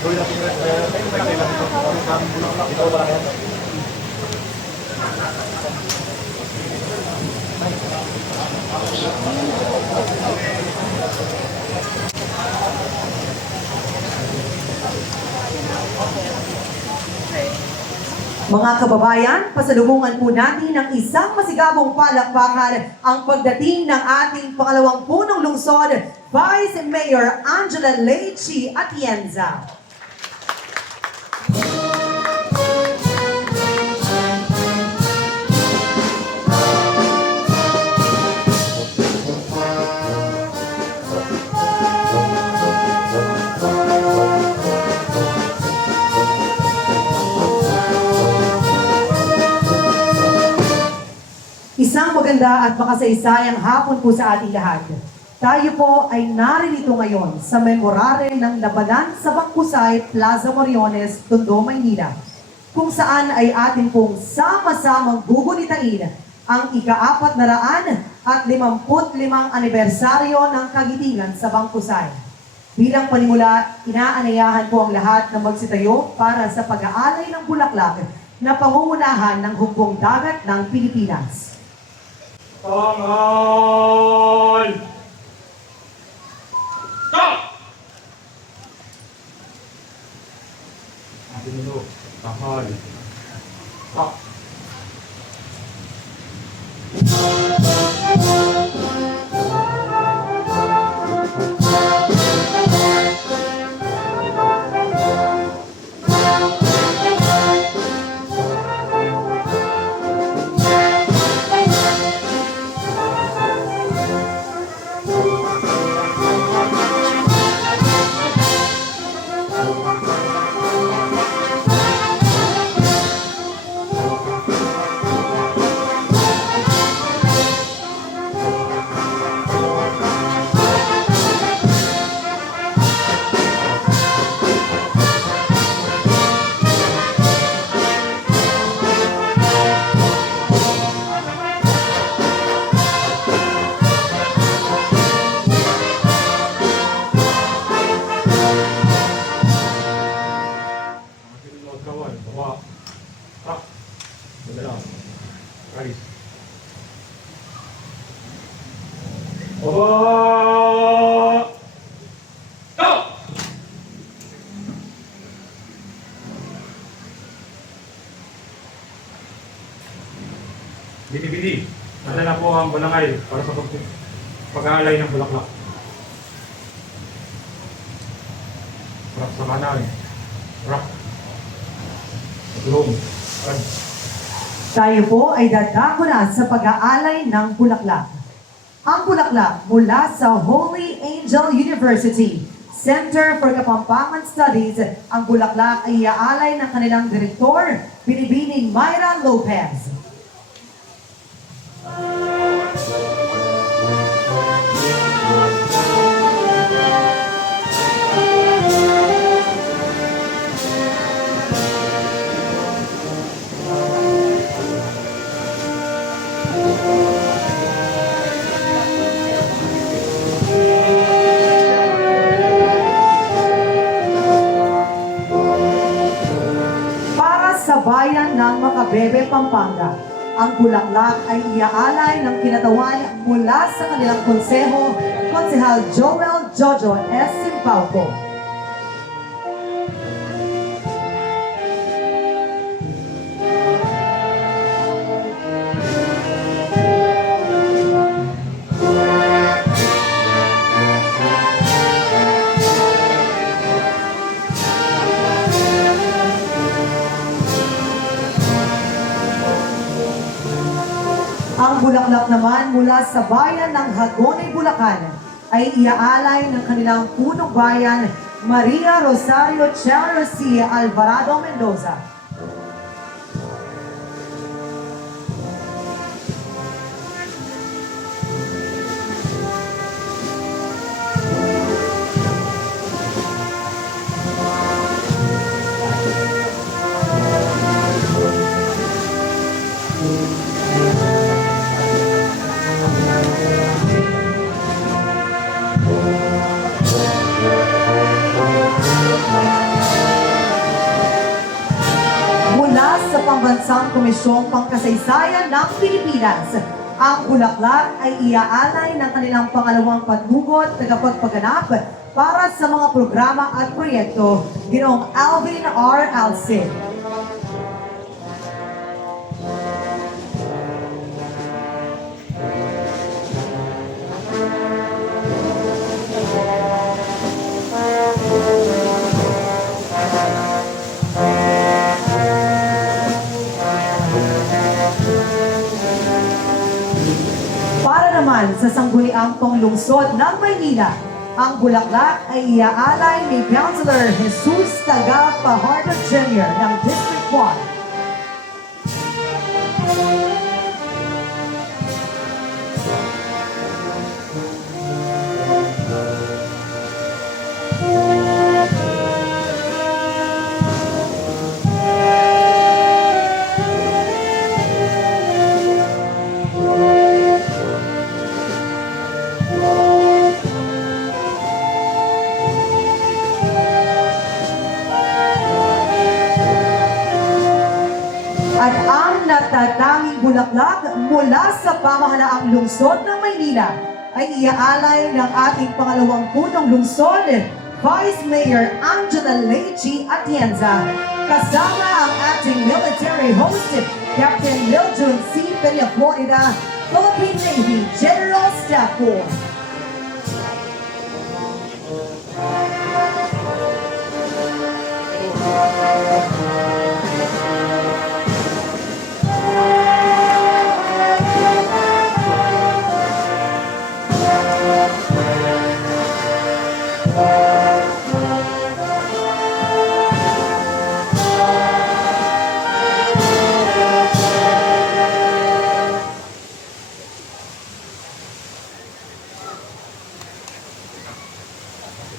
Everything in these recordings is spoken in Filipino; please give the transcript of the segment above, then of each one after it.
Mga kababayan, pasalubungan po natin ng isang masigabong palakpakan ang pagdating ng ating pangalawang punong lungsod, Vice Mayor Angela Lechi Atienza. Isang maganda at makasaysayang hapon po sa ating lahat. Tayo po ay naririto ngayon sa memorare ng labanan sa Bangkusay, Plaza Moriones, Tondo, Maynila, kung saan ay atin pong sama-samang gugunitain ang ika-455 anibersaryo ng kagitingan sa Bangkusay. Bilang panimula, inaanayahan po ang lahat na magsitayo para sa pag-aalay ng bulaklak na pangungunahan ng hukbong dagat ng Pilipinas. Tanghal! Stop! Atin mo, tanghal. Stop! Bini-bini, nadala po ang balangay para sa pag-aalay ng bulaklak. Rock sa kanan. Rock. Tulong. Tayo po ay dadako na sa pag-aalay ng bulaklak. Ang bulaklak mula sa Holy Angel University, Center for Kapampangan Studies, ang bulaklak ay iaalay ng kanilang direktor, Binibining Mayra Lopez. Bayan ng Macabebe, Pampanga. Ang bulaklak ay iaalay ng kinatawan mula sa kanilang konseho, Konsehal Joel Jojo S. Simpauco. Ang bulaklak naman mula sa bayan ng Hagonoy, Bulacan ay iaalay ng kanilang punong bayan, Maria Rosario Chelsea Alvarado Mendoza. Pambansang Komisyong Pangkasaysayan ng Pilipinas. Ang bulaklak ay iaalay ng kanilang pangalawang patnugot na kapagpaganap para sa mga programa at proyekto. Ginoong Alvin R. Alcid. Para naman sa sangguniang panglungsod ng Maynila, ang bulaklak ay iaalay ni Councilor Jesus Taga Fajardo Jr. ng District 1. At ang natatanging bulaklak mula sa pamahalaang lungsod ng Maynila ay iaalay ng ating pangalawang punong lungsod, Vice Mayor Angela Lechi Atienza, kasama ang ating military host, Captain Miljun C. Peña Florida, Philippine Navy General Staff Corps.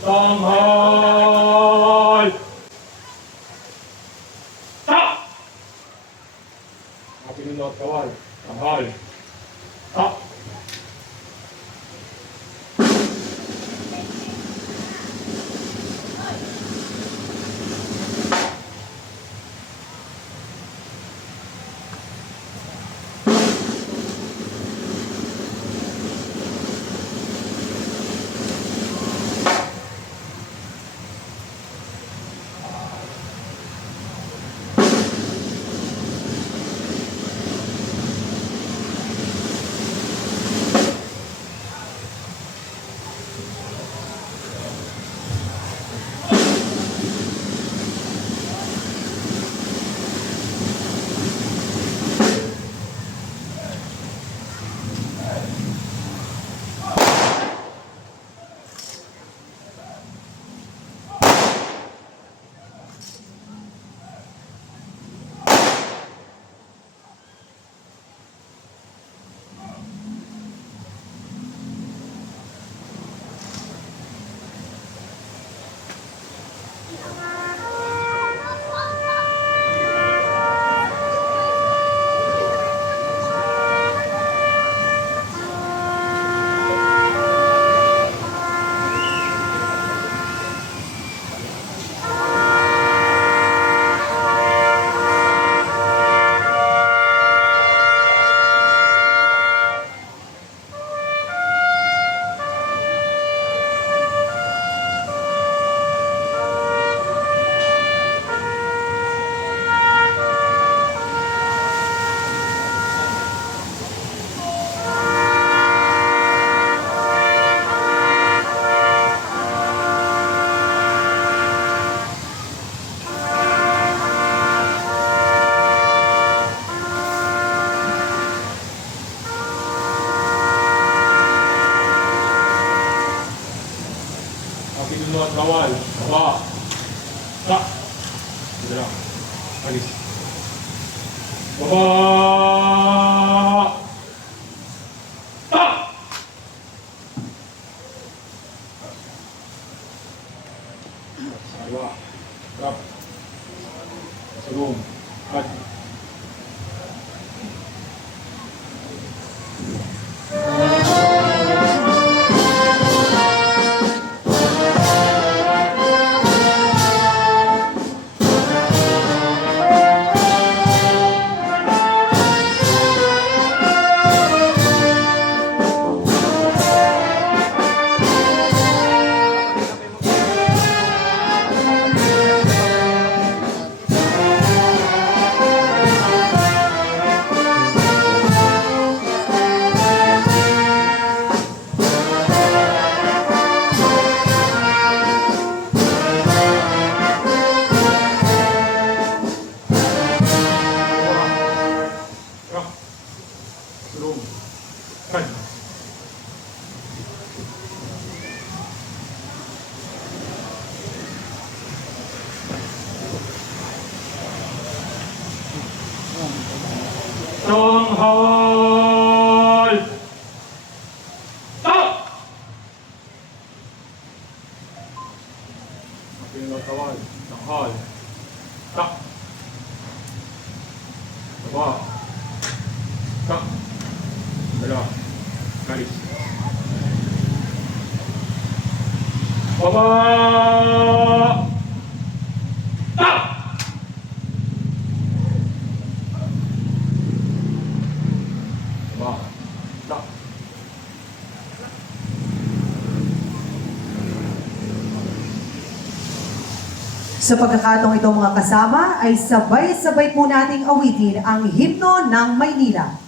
Tanghali Kan. Tanghal! Stop! Pinatawal. Tanghal. Stop. Baba. Stop. Dalawa. Galis. Baba! Stop! Baba. Stop. Sa pagkakataong ito mga kasama ay sabay-sabay po nating awitin ang himno ng Maynila.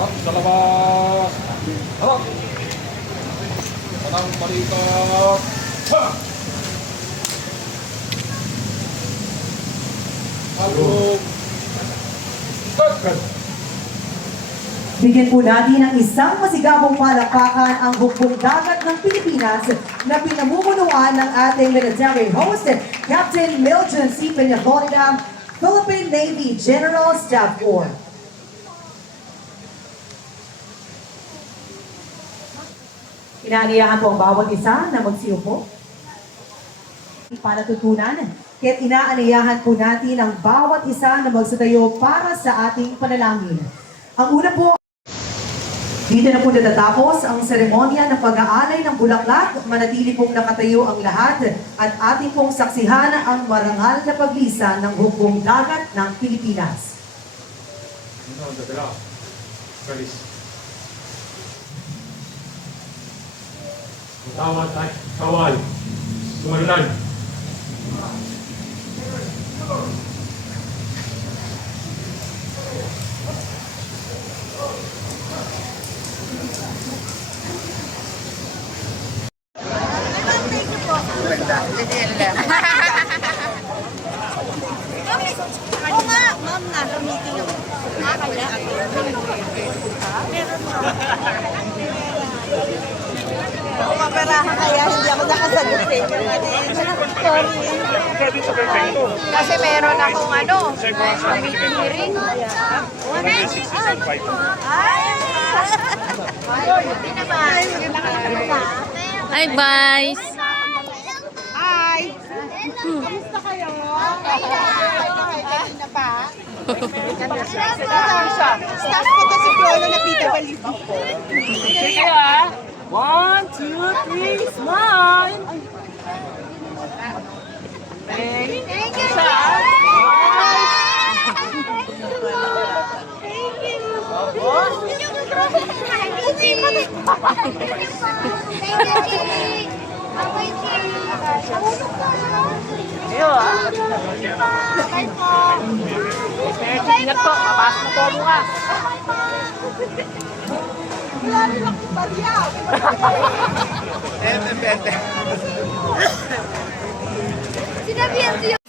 Harap sa labas. Harap. Tanang balikat. Ha! Halog. Cut. Bigyan po natin ng isang masigabong palakpakan ang hukbong dagat ng Pilipinas na pinamumunuan ng ating military host, Captain Mildred C. Peña-Florida, Philippine Navy General Staff Corps. Inaaniyahan po ang bawat isa na magsiupo. Para tutunan, kaya't inaaniyahan po natin ang bawat isa na magsutayo para sa ating panalangin. Ang una po, dito na po natatapos ang seremonya ng pag-aalay ng bulaklak. Manatili pong nakatayo ang lahat at ating pong saksihan ang marangal na paglisan ng hukbong dagat ng Pilipinas. Dalawa. Galis. Tawad tayo. Kawal. Sumalan. Oo nga, ma'am, nasa meeting ako. Nakakaya ako. Meron mo. Pumaperahan kaya hindi ako nakasagot eh. Sorry. Kasi meron akong meeting hearing. Buti naman. Hi, guys! Hi! Kamusta kayo? Kanina pa? Staff ko to si Prolo na PWD. Sige ah. 1, 2, 3, smile! Thank you! Isa. Iyo ah. Ingat po, papasok na po bukas. Wala rin akong barya. Sinabihan siya.